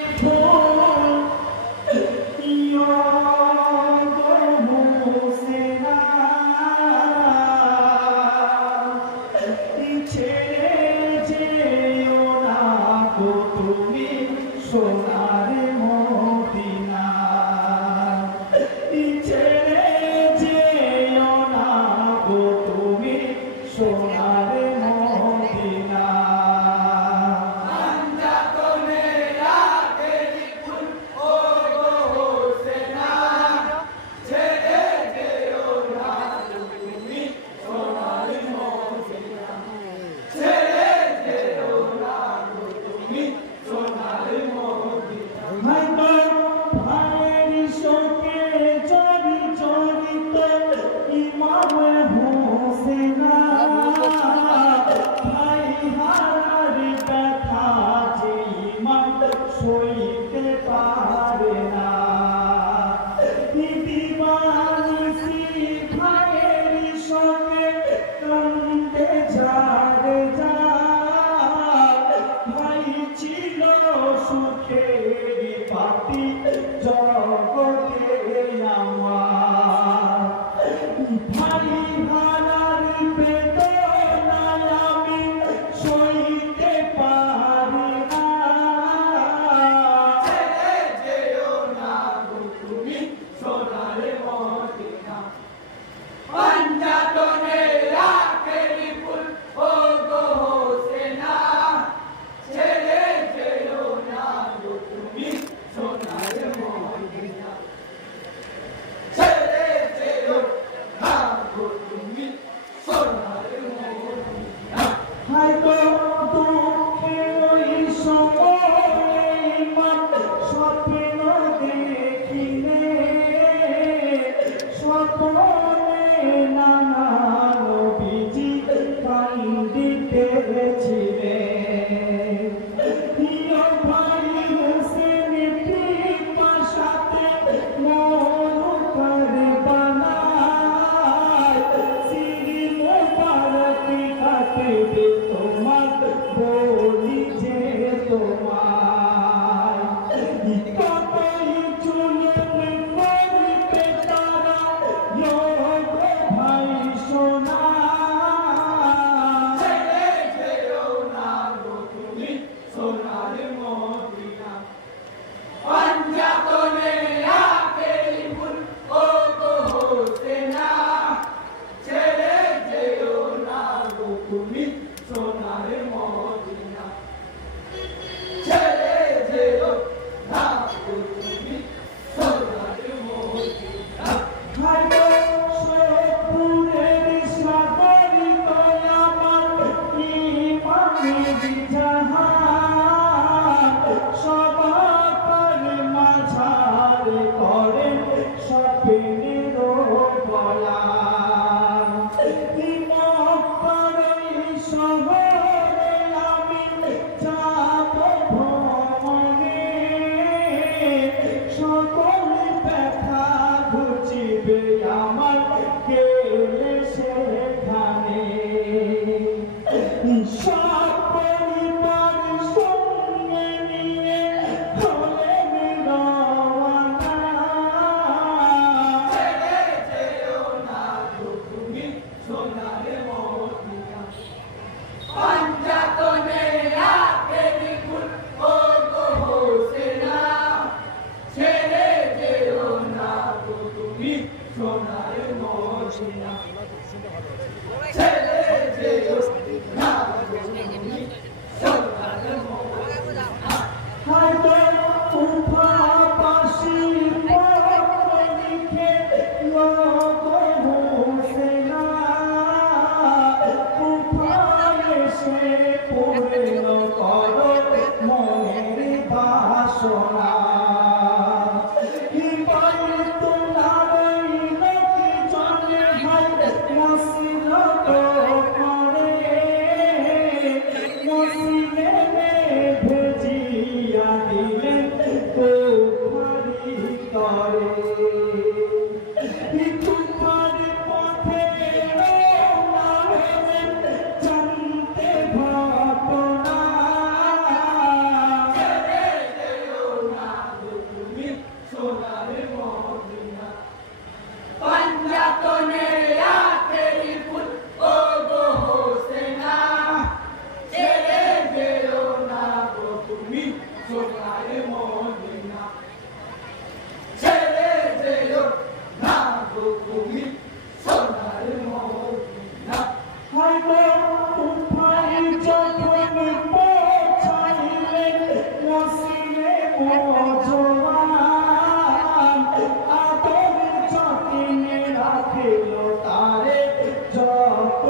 点 पापी তুমি সোনার মদিনা ছেড়ে যেও না তুমি सीने में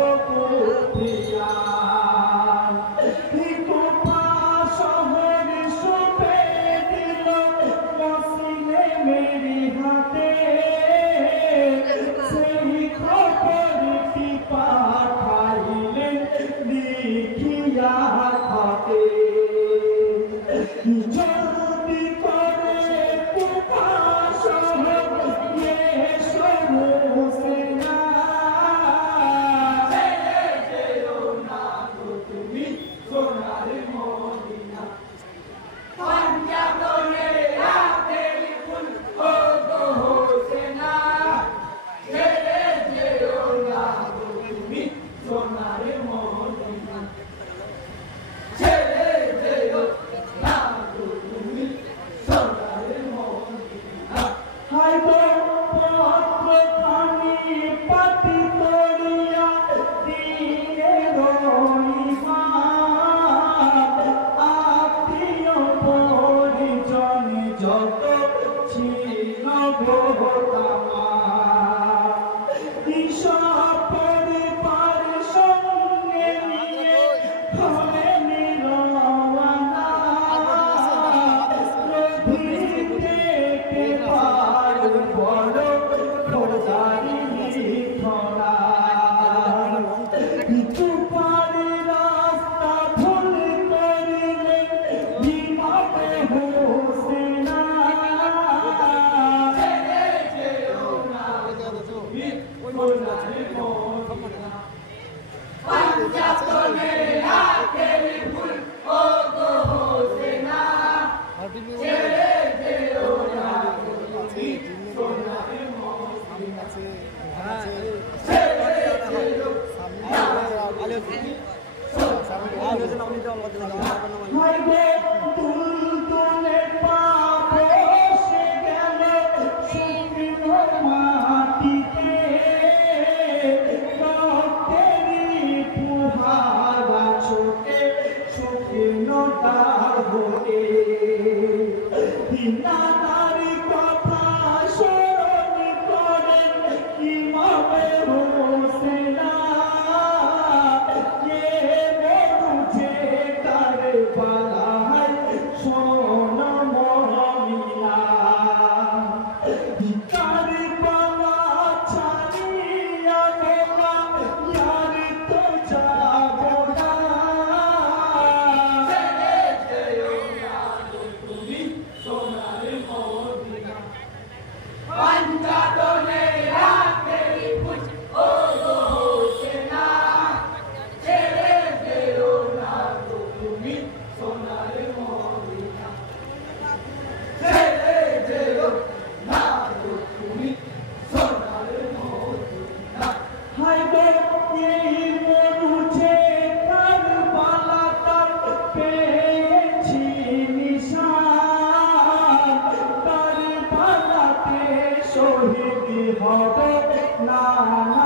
যত আলোচনা Nana.